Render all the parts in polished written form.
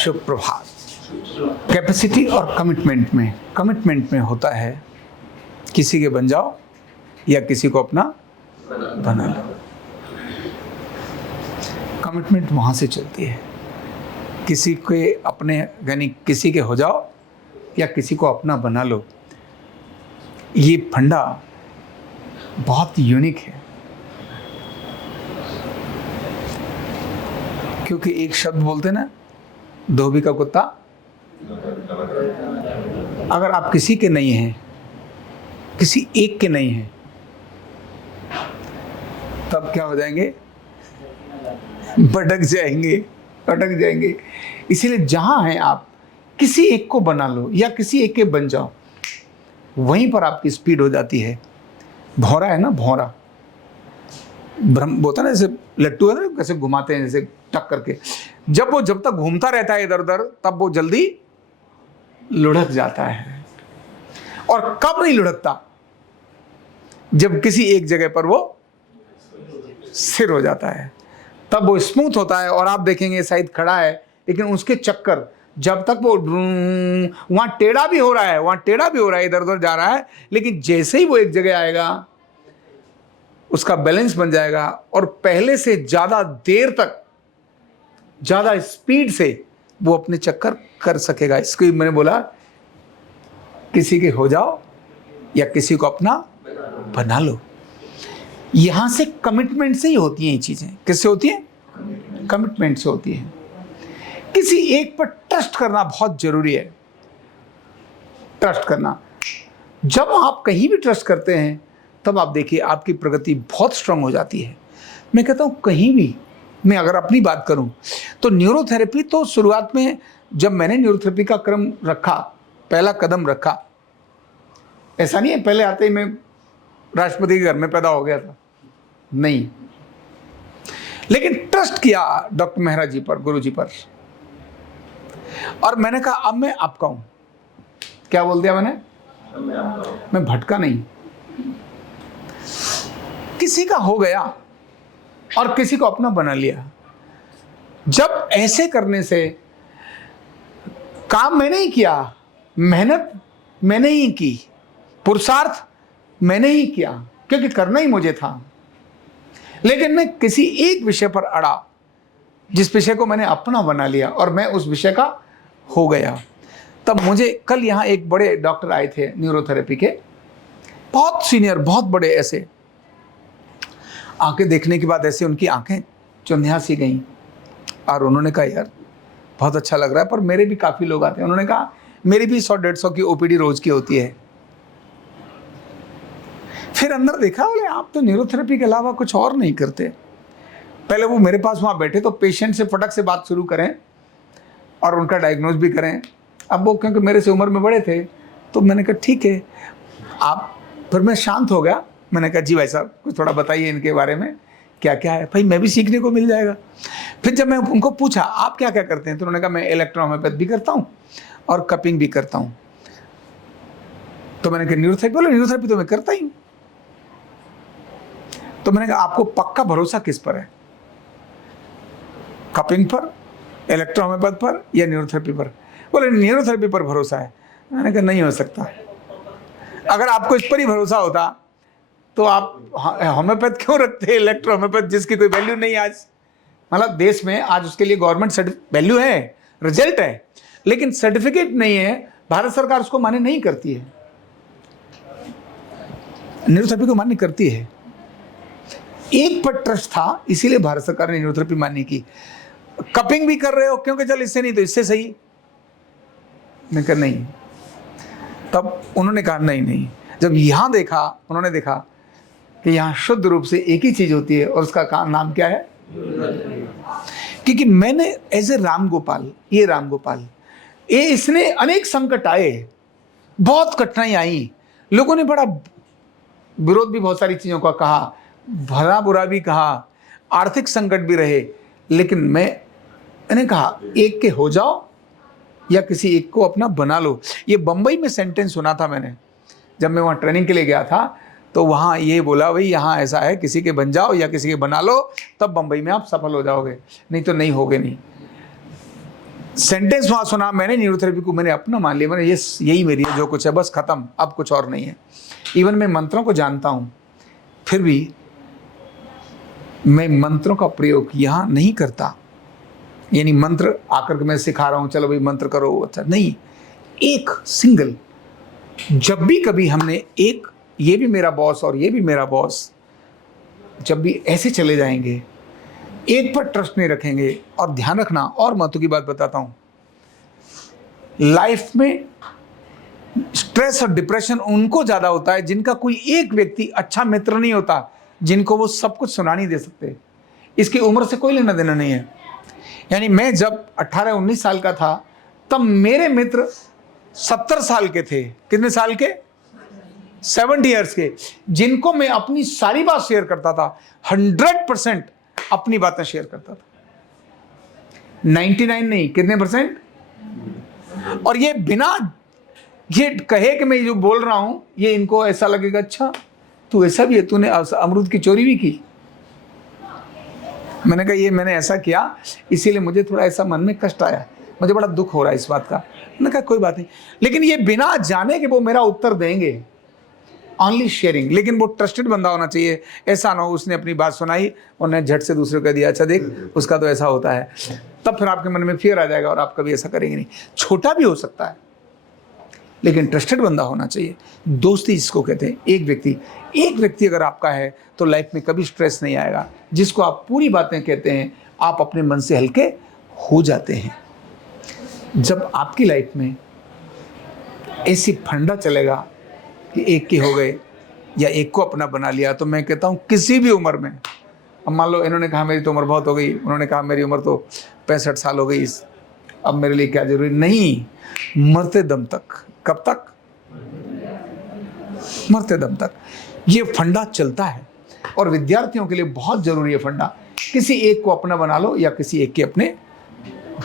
शुभ प्रभात। Capacity और commitment में होता है किसी के बन जाओ या किसी को अपना बना लो। कमिटमेंट वहां से चलती है, किसी के अपने यानी किसी के हो जाओ या किसी को अपना बना लो। ये फंडा बहुत यूनिक है, क्योंकि एक शब्द बोलते ना, धोबी का कुत्ता। अगर आप किसी के नहीं हैं, किसी एक के नहीं हैं, तब क्या हो जाएंगे? भटक जाएंगे। इसीलिए जहां हैं आप, किसी एक को बना लो या किसी एक के बन जाओ, वहीं पर आपकी स्पीड हो जाती है। भौरा है ना, भौरा ब्रह्म बोलता ना, जैसे लट्टू है ना, कैसे घुमाते हैं जैसे टक करके। जब तक घूमता रहता है इधर उधर, तब वो जल्दी लुढ़क जाता है। और कब नहीं लुढ़कता? जब किसी एक जगह पर वो स्थिर हो जाता है, तब वो स्मूथ होता है। और आप देखेंगे शायद खड़ा है, लेकिन उसके चक्कर जब तक वो वहां टेढ़ा भी हो रहा है, इधर उधर जा रहा है, लेकिन जैसे ही वो एक जगह आएगा, उसका बैलेंस बन जाएगा और पहले से ज्यादा देर तक, ज्यादा स्पीड से वो अपने चक्कर कर सकेगा। इसको मैंने बोला, किसी के हो जाओ या किसी को अपना बना लो। यहां से कमिटमेंट से ही होती हैं ये चीजें। किससे होती है? कमिटमेंट से होती है। किसी एक पर ट्रस्ट करना बहुत जरूरी है। ट्रस्ट करना, जब आप कहीं भी ट्रस्ट करते हैं, तब आप देखिए आपकी प्रगति बहुत स्ट्रांग हो जाती है। मैं कहता हूं कहीं भी, मैं अगर अपनी बात करूं तो न्यूरोथेरेपी तो शुरुआत में, जब मैंने न्यूरोथेरेपी का क्रम रखा, पहला कदम रखा, ऐसा नहीं है पहले आते ही मैं राष्ट्रपति के घर में पैदा हो गया था, नहीं। लेकिन ट्रस्ट किया डॉक्टर मेहरा जी पर, गुरु जी पर, और मैंने कहा अब मैं आपका हूं। क्या बोल दिया मैंने? मैं भटका नहीं। किसी का हो गया और किसी को अपना बना लिया। जब ऐसे करने से, काम मैंने ही किया, मेहनत मैंने ही की, पुरुषार्थ मैंने ही किया, क्योंकि करना ही मुझे था। लेकिन मैं किसी एक विषय पर अड़ा, जिस विषय को मैंने अपना बना लिया और मैं उस विषय का हो गया। तब मुझे कल यहाँ एक बड़े डॉक्टर आए थे न्यूरोथेरेपी के, बहुत सीनियर, बहुत बड़े, ऐसे आंखें देखने के बाद ऐसे उनकी आंखें चुंधिया सी गई, और उन्होंने कहा यार बहुत अच्छा लग रहा है, पर मेरे भी काफ़ी लोग आते हैं। उन्होंने कहा मेरी भी 100-150 की ओपीडी रोज की होती है। फिर अंदर देखा, बोले आप तो न्यूरोथेरेपी के अलावा कुछ और नहीं करते। पहले वो मेरे पास वहाँ बैठे तो पेशेंट से फटक से बात शुरू करें और उनका डायग्नोज भी करें। अब वो क्योंकि मेरे से उम्र में बड़े थे, तो मैंने कहा ठीक है आप। फिर मैं शांत हो गया, मैंने कहा जी भाई साहब कुछ थोड़ा बताइए इनके बारे में, क्या क्या है, भाई मैं भी सीखने को मिल जाएगा। फिर जब मैं उनको पूछा आप क्या क्या करते हैं, तो उन्होंने कहा मैं इलेक्ट्रोहोम्योपैथ भी करता हूँ और कपिंग भी करता हूँ। तो मैंने कहा न्यूरोथेरेपी? बोले न्यूरोथेरेपी तो मैं करता ही हूँ। तो मैंने कहा आपको पक्का भरोसा किस पर है, कपिंग पर, इलेक्ट्रोहोम्योपैथ पर या न्यूरोथेरेपी पर? बोले न्यूरोथेरेपी पर भरोसा है। मैंने कहा नहीं हो सकता। अगर आपको इस पर ही भरोसा होता तो आप होम्योपैथ क्यों रखते हैं, इलेक्ट्रोहोम्योपैथ जिसकी कोई वैल्यू नहीं आज। मतलब देश में आज उसके लिए गवर्नमेंट वैल्यू है, रिजल्ट है, लेकिन सर्टिफिकेट नहीं है। भारत सरकार उसको मान्य नहीं करती है, न्यूरोथेरेपी को मान्य करती है। एक पर ट्रस्ट था, इसीलिए भारत सरकार ने न्यूरोथेरेपी मान्य की। कपिंग भी कर रहे हो क्योंकि चल इससे नहीं तो इससे सही। मैं कहा नहीं। तब उन्होंने कहा नहीं। जब यहां देखा, उन्होंने देखा कि यहां शुद्ध रूप से एक ही चीज होती है, और उसका नाम क्या है? क्योंकि मैंने एज ए रामगोपाल, ये इसने अनेक संकट आए, बहुत कठिनाई आई, लोगों ने बड़ा विरोध भी बहुत सारी चीजों का कहा, भला बुरा भी कहा, आर्थिक संकट भी रहे, लेकिन मैंने कहा एक के हो जाओ या किसी एक को अपना बना लो। ये बंबई में सेंटेंस सुना था मैंने, जब मैं वहाँ ट्रेनिंग के लिए गया था, तो वहाँ ये बोला भाई यहाँ ऐसा है, किसी के बन जाओ या किसी के बना लो, तब बंबई में आप सफल हो जाओगे, नहीं तो नहीं होगे नहीं। सेंटेंस वहां सुना, मैंने न्यूरोथेरेपी को मैंने अपना मान लिया, मैंने यही मेरी है, जो कुछ है बस खत्म, अब कुछ और नहीं है। इवन मैं मंत्रों को जानता हूं, फिर भी मैं मंत्रों का प्रयोग यहां नहीं करता। यानी मंत्र आकर के मैं सिखा रहा हूं, चलो भाई मंत्र करो, अच्छा नहीं। एक सिंगल, जब भी कभी हमने एक, ये भी मेरा बॉस और ये भी मेरा बॉस, जब भी ऐसे चले जाएंगे, एक पर ट्रस्ट नहीं रखेंगे। और ध्यान रखना, और महत्व की बात बताता हूं, लाइफ में स्ट्रेस और डिप्रेशन उनको ज्यादा होता है जिनका कोई एक व्यक्ति अच्छा मित्र नहीं होता, जिनको वो सब कुछ सुना नहीं दे सकते। इसकी उम्र से कोई लेना देना नहीं है। यानी मैं जब 18-19 साल का था, तब मेरे मित्र 70 साल के थे। कितने साल के? 70 ईयर्स के, जिनको मैं अपनी सारी बात शेयर करता था। 100% अपनी बातें शेयर करता था, 99 नहीं, कितने परसेंट? और ये बिना ये कहे कि मैं जो बोल रहा हूं, ये इनको ऐसा लगेगा, अच्छा तू ऐसा भी है, तूने अमरूद की चोरी भी की। मैंने कहा ये मैंने ऐसा किया, इसीलिए मुझे थोड़ा ऐसा मन में कष्ट आया, मुझे बड़ा दुख हो रहा है इस बात का। मैंने कहा कोई बात नहीं, लेकिन ये बिना जाने के वो मेरा उत्तर देंगे, ओनली शेयरिंग। लेकिन वो ट्रस्टेड बंदा होना चाहिए, ऐसा ना हो उसने अपनी बात सुनाई और ने झट से दूसरे को कह दिया, अच्छा देख उसका तो ऐसा होता है, तब फिर आपके मन में फियर आ जाएगा और आप कभी ऐसा करेंगे नहीं। छोटा भी हो सकता है, लेकिन ट्रस्टेड बंदा होना चाहिए। दोस्ती जिसको कहते हैं, एक व्यक्ति अगर आपका है तो लाइफ में कभी स्ट्रेस नहीं आएगा। जिसको आप पूरी बातें कहते हैं, आप अपने मन से हल्के हो जाते हैं। जब आपकी लाइफ में ऐसी फंडा चलेगा कि एक के हो गए या एक को अपना बना लिया, तो मैं कहता हूं किसी भी उम्र में, अब मान लो इन्होंने कहा मेरी तो उम्र बहुत हो गई, उन्होंने कहा मेरी उम्र तो 65 साल हो गई, अब मेरे लिए क्या जरूरी नहीं, मरते दम तक। कब तक? मरते दम तक ये फंडा चलता है। और विद्यार्थियों के लिए बहुत जरूरी है फंडा, किसी एक को अपना बना लो या किसी एक के अपने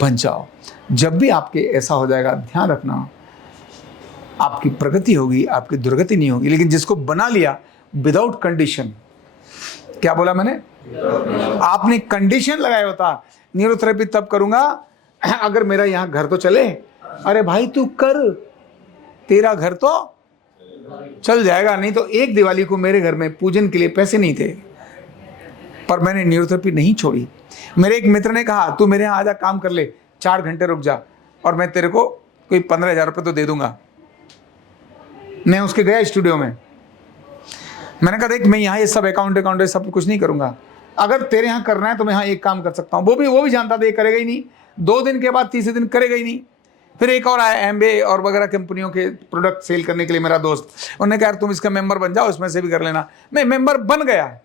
बन जाओ। जब भी आपके ऐसा हो जाएगा, ध्यान रखना, आपकी प्रगति होगी, आपकी दुर्गति नहीं होगी। लेकिन जिसको बना लिया विदाउट कंडीशन, क्या बोला मैंने? आपने कंडीशन लगाया होता, न्यूरोथेरेपी तब करूंगा अगर मेरा यहाँ घर तो चले। अरे भाई तू कर, तेरा घर तो चल जाएगा, नहीं तो एक दिवाली को मेरे घर में पूजन के लिए पैसे नहीं थे। पर मैंने न्यूरोथेरेपी नहीं छोड़ी। मेरे एक मित्र ने कहा तू मेरे यहाँ आजा, काम कर ले, 4 घंटे रुक जा और मैं तेरे को कोई 15,000 रुपये तो दे दूंगा। मैं उसके गया स्टूडियो में, मैंने कहा देख मैं यहाँ ये सब अकाउंट सब कुछ नहीं करूंगा, अगर तेरे यहाँ करना है तो मैं यहाँ एक काम कर सकता हूँ। वो भी जानता था ये करेगा ही नहीं। 2 दिन के बाद तीसरे दिन करेगा ही नहीं। फिर एक और आया एमबे और वगैरह कंपनियों के प्रोडक्ट सेल करने के लिए, मेरा दोस्त, उन्होंने कहा यार तुम इसका मेंबर बन जाओ, उसमें से भी कर लेना। मैं मेंबर बन गया,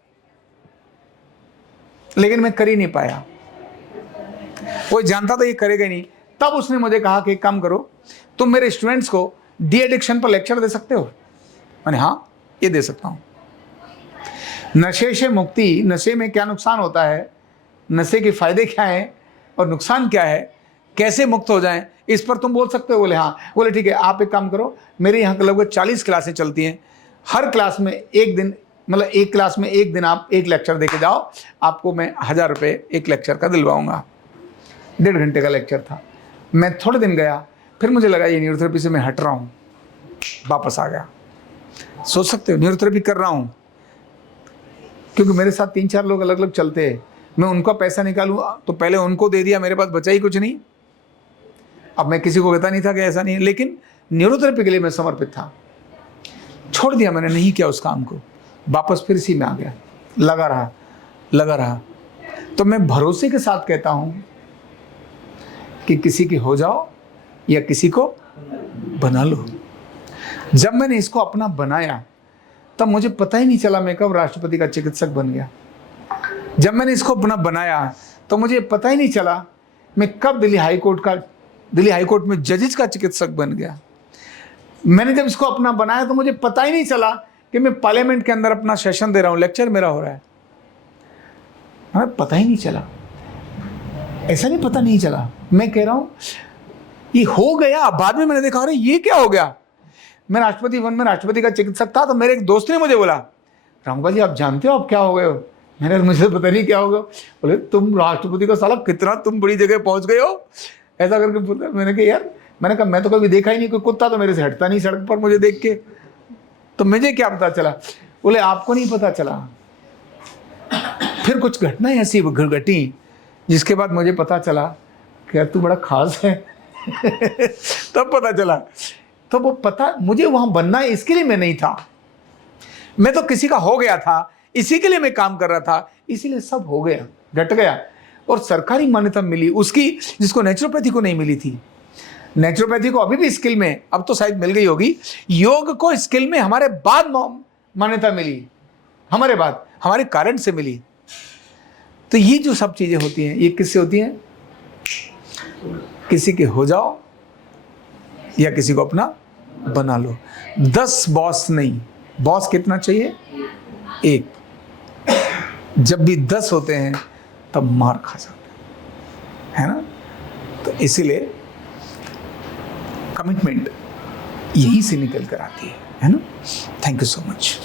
लेकिन मैं कर ही नहीं पाया। वो जानता था ये करेगा ही नहीं। तब उसने मुझे कहा कि एक काम करो, तुम मेरे स्टूडेंट्स को डी एडिक्शन पर लेक्चर दे सकते हो। मैंने हाँ ये दे सकता हूं। नशे से मुक्ति, नशे में क्या नुकसान होता है, नशे के फायदे क्या हैं और नुकसान क्या है, कैसे मुक्त हो जाएं, इस पर तुम बोल सकते हो। बोले हाँ। बोले ठीक है, आप एक काम करो, मेरे यहाँ लगभग 40 क्लासें चलती हैं, हर क्लास में एक दिन, मतलब एक क्लास में एक दिन आप एक लेक्चर दे के जाओ, आपको मैं 1000 रुपये एक लेक्चर का दिलवाऊंगा। 1.5 घंटे का लेक्चर था। मैं थोड़े दिन गया, फिर मुझे लगा ये न्यूरोथेरेपी से मैं हट रहा हूँ, वापस आ गया। सोच सकते हो, न्यूरोथेरेपी कर रहा हूँ क्योंकि मेरे साथ 3-4 लोग अलग अलग चलते हैं, मैं उनका पैसा निकालूँ तो पहले उनको दे दिया, मेरे पास बचा ही कुछ नहीं। अब मैं किसी को कहता नहीं था कि ऐसा नहीं है, लेकिन न्यूरोथेरेपी के लिए मैं समर्पित था। छोड़ दिया मैंने, नहीं किया उस काम को, वापस फिर इसी में आ गया, लगा रहा। तो मैं भरोसे के साथ कहता हूं कि किसी की हो जाओ या किसी को बना लो। जब मैंने इसको अपना बनाया तब मुझे पता ही नहीं चला मैं कब राष्ट्रपति का चिकित्सक बन गया। जब मैंने इसको अपना बनाया तो मुझे पता ही नहीं चला मैं कब दिल्ली हाई कोर्ट में जजेस का चिकित्सक बन गया। मैंने जब इसको अपना बनाया तो मुझे पता ही नहीं चला कि मैं पार्लियामेंट के अंदर अपना सेशन दे रहा हूं, लेक्चर मेरा हो रहा है। हमें पता ही नहीं चला, ऐसा नहीं पता नहीं चला। मैं कह रहा हूं ये हो गया। बाद में मैंने देखा अरे ये क्या हो गया। मैं राष्ट्रपति भवन में राष्ट्रपति का चिकित्सक था, तो मेरे एक दोस्त ने मुझे बोला रामगोपाल जी आप जानते हो आप क्या हो गए हो। मैंने मुझे पता नहीं क्या हो गया। बोले तुम राष्ट्रपति का साला कितना तुम बड़ी जगह पहुंच गए हो, ऐसा करके बोलता। मैंने कहा यार, मैंने कहा मैं तो कभी देखा ही नहीं, कोई कुत्ता तो मेरे से हटता नहीं सड़क पर मुझे देख के, तो मुझे क्या पता चला। बोले आपको नहीं पता चला। फिर कुछ घटनाएं ऐसी घटी जिसके बाद मुझे पता चला कि यार तू बड़ा खास है। तब पता चला। तो वो पता मुझे वहां बनना है इसके लिए मैं नहीं था, मैं तो किसी का हो गया था, इसी के लिए मैं काम कर रहा था, इसीलिए सब हो गया, घट गया। और सरकारी मान्यता मिली उसकी, जिसको नेचुरोपैथी को नहीं मिली थी। नेचुरोपैथी को अभी भी स्किल में, अब तो शायद मिल गई होगी, योग को स्किल में हमारे बाद मान्यता मिली, हमारे बाद, हमारे कारण से मिली। तो ये जो सब चीजें होती हैं, ये किससे होती हैं? किसी के हो जाओ या किसी को अपना बना लो। 10 बॉस नहीं, बॉस कितना चाहिए? एक। जब भी 10 होते हैं तब मार खा जाते हैं, है ना? तो इसीलिए कमिटमेंट यहीं से निकल कर आती है ना? Thank you so much.